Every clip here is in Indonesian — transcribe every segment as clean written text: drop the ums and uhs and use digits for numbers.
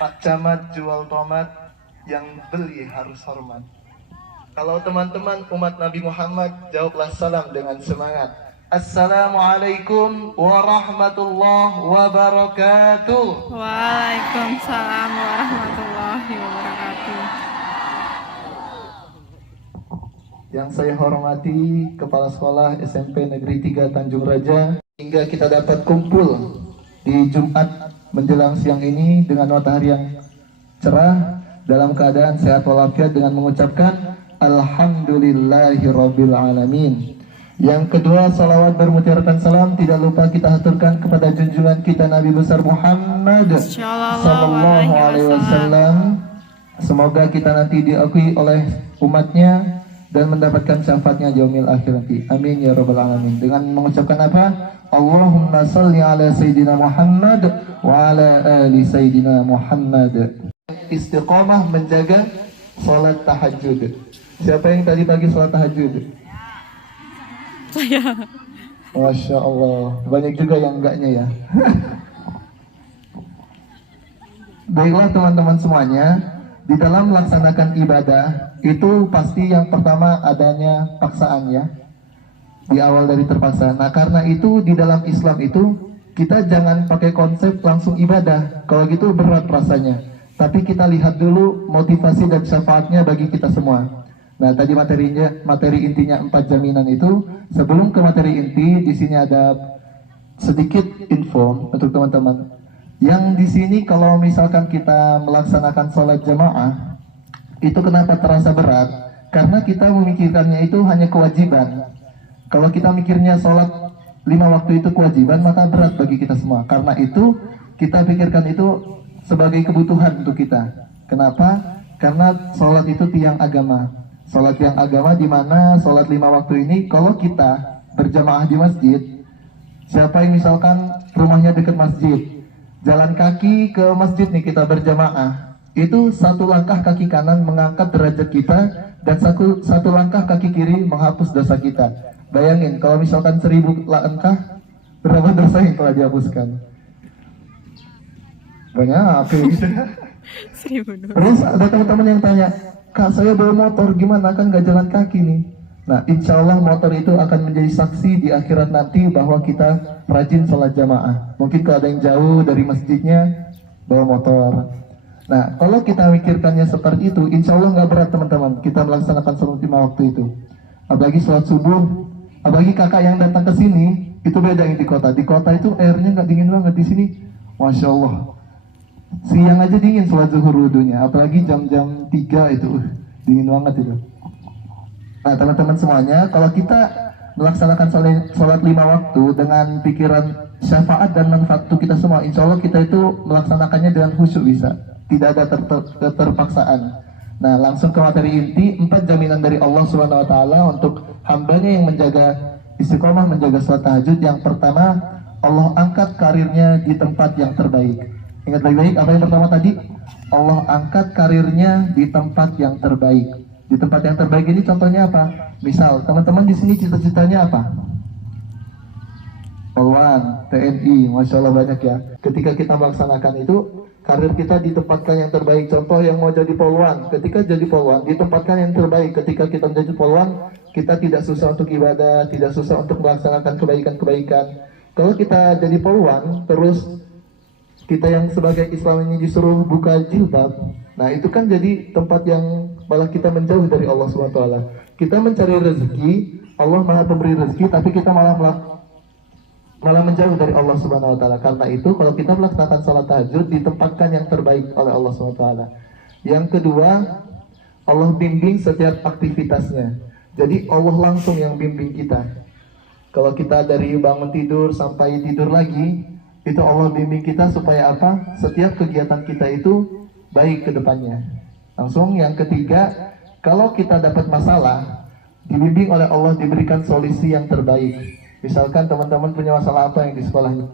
Pak Camat jual tomat, yang beli harus hormat. Kalau teman-teman umat Nabi Muhammad, jawablah salam dengan semangat. Assalamualaikum warahmatullahi wabarakatuh. Waalaikumsalam warahmatullahi wabarakatuh. Yang saya hormati Kepala Sekolah SMP Negeri 3 Tanjung Raja, hingga kita dapat kumpul di Jumat menjelang siang ini dengan matahari yang cerah dalam keadaan sehat walafiat dengan mengucapkan Alhamdulillahirabbil alamin. Yang kedua, salawat bermutiarakan salam tidak lupa kita haturkan kepada junjungan kita Nabi besar Muhammad sallallahu alaihi wasallam. Semoga kita nanti diakui oleh umatnya dan mendapatkan syafaatnya yaumil akhir nanti. Amin ya rabbal alamin. Dengan mengucapkan apa? Allahumma salli ala sayyidina Muhammad wa ala ali sayyidina Muhammad. Istiqomah menjaga salat tahajud. Siapa yang tadi pagi salat tahajud? Saya. Masya Allah, banyak juga yang enggaknya ya. Baiklah teman-teman semuanya, di dalam melaksanakan ibadah itu pasti yang pertama adanya paksaan ya. Di awal dari terpaksa. Nah karena itu di dalam Islam itu kita jangan pakai konsep langsung ibadah. Kalau gitu berat rasanya. Tapi kita lihat dulu motivasi dan syafaatnya bagi kita semua. Nah tadi materi intinya 4 jaminan itu. Sebelum ke materi inti, di sini ada sedikit info untuk teman-teman. Yang di sini kalau misalkan kita melaksanakan sholat jamaah, itu kenapa terasa berat? Karena kita memikirkannya itu hanya kewajiban. Kalau kita mikirnya sholat 5 waktu itu kewajiban, maka berat bagi kita semua. Karena itu kita pikirkan itu sebagai kebutuhan untuk kita. Kenapa? Karena sholat itu tiang agama. Sholat tiang agama di mana sholat 5 waktu ini kalau kita berjamaah di masjid, siapa yang misalkan rumahnya dekat masjid, jalan kaki ke masjid nih kita berjamaah, itu satu langkah kaki kanan mengangkat derajat kita dan satu langkah kaki kiri menghapus dosa kita. Bayangin kalau misalkan 1000 langkah, berapa dosa yang telah dihapuskan? Banyak gitu. 1000 dosa. Terus ada teman-teman yang tanya, Kak saya bawa motor gimana, kan gak jalan kaki nih. Nah insya Allah motor itu akan menjadi saksi di akhirat nanti bahwa kita rajin sholat jamaah. Mungkin kalau ada yang jauh dari masjidnya bawa motor. Nah kalau kita mikirkannya seperti itu, insya Allah gak berat teman-teman kita melaksanakan sholat 5 waktu itu. Apalagi sholat subuh, apalagi kakak yang datang ke sini itu beda yang di kota. Di kota itu airnya gak dingin banget, di sini Masya Allah siang aja dingin sholat zuhur wudunya, apalagi jam-jam 3 itu dingin banget itu. Nah teman-teman semuanya, kalau kita melaksanakan sholat 5 waktu dengan pikiran syafaat dan manfaat untuk kita semua, insya Allah kita itu melaksanakannya dengan khusyuk bisa, tidak ada keterpaksaan. Nah langsung ke materi inti, 4 jaminan dari Allah Subhanahu Wa Taala untuk hambanya yang menjaga istiqomah, menjaga sholat tahajud. Yang pertama, Allah angkat karirnya di tempat yang terbaik. Ingat baik-baik apa yang pertama tadi? Allah angkat karirnya di tempat yang terbaik. Di tempat yang terbaik ini contohnya apa? Misal teman-teman di sini cita-citanya apa? Polwan, TNI, Masya Allah banyak ya. Ketika kita melaksanakan itu, karir kita ditempatkan yang terbaik. Contoh yang mau jadi polwan, ketika jadi polwan ditempatkan yang terbaik. Ketika kita menjadi polwan, kita tidak susah untuk ibadah, tidak susah untuk melaksanakan kebaikan-kebaikan. Kalau kita jadi polwan, terus kita yang sebagai Islam ini disuruh buka jilbab, nah itu kan jadi tempat yang malah kita menjauh dari Allah SWT. Kita mencari rezeki, Allah maha pemberi rezeki, tapi kita malah menjauh dari Allah SWT. Karena itu kalau kita melaksanakan salat tahajud ditempatkan yang terbaik oleh Allah SWT. Yang kedua, Allah bimbing setiap aktivitasnya. Jadi Allah langsung yang bimbing kita. Kalau kita dari bangun tidur sampai tidur lagi, itu Allah bimbing kita supaya apa? Setiap kegiatan kita itu baik ke depannya. Langsung yang ketiga, kalau kita dapat masalah, dibimbing oleh Allah, diberikan solusi yang terbaik. Misalkan teman-teman punya masalah apa yang di sekolahnya?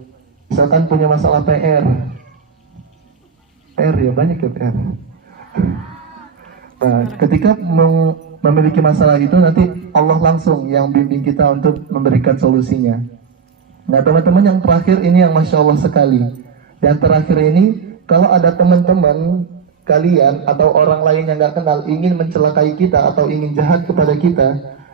Misalkan punya masalah PR. PR ya, banyak ya PR. Nah, ketika memiliki masalah itu, nanti Allah langsung yang bimbing kita untuk memberikan solusinya. Nah teman-teman yang terakhir ini yang Masya Allah sekali. Yang terakhir ini kalau ada teman-teman kalian atau orang lain yang nggak kenal ingin mencelakai kita atau ingin jahat kepada kita,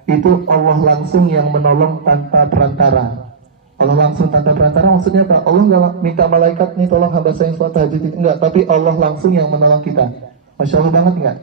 itu Allah langsung yang menolong tanpa perantara. Allah langsung tanpa perantara maksudnya apa? Allah nggak minta malaikat nih tolong hamba saya yang sholat tahajud, enggak, tapi Allah langsung yang menolong kita. Masya Allah banget nggak?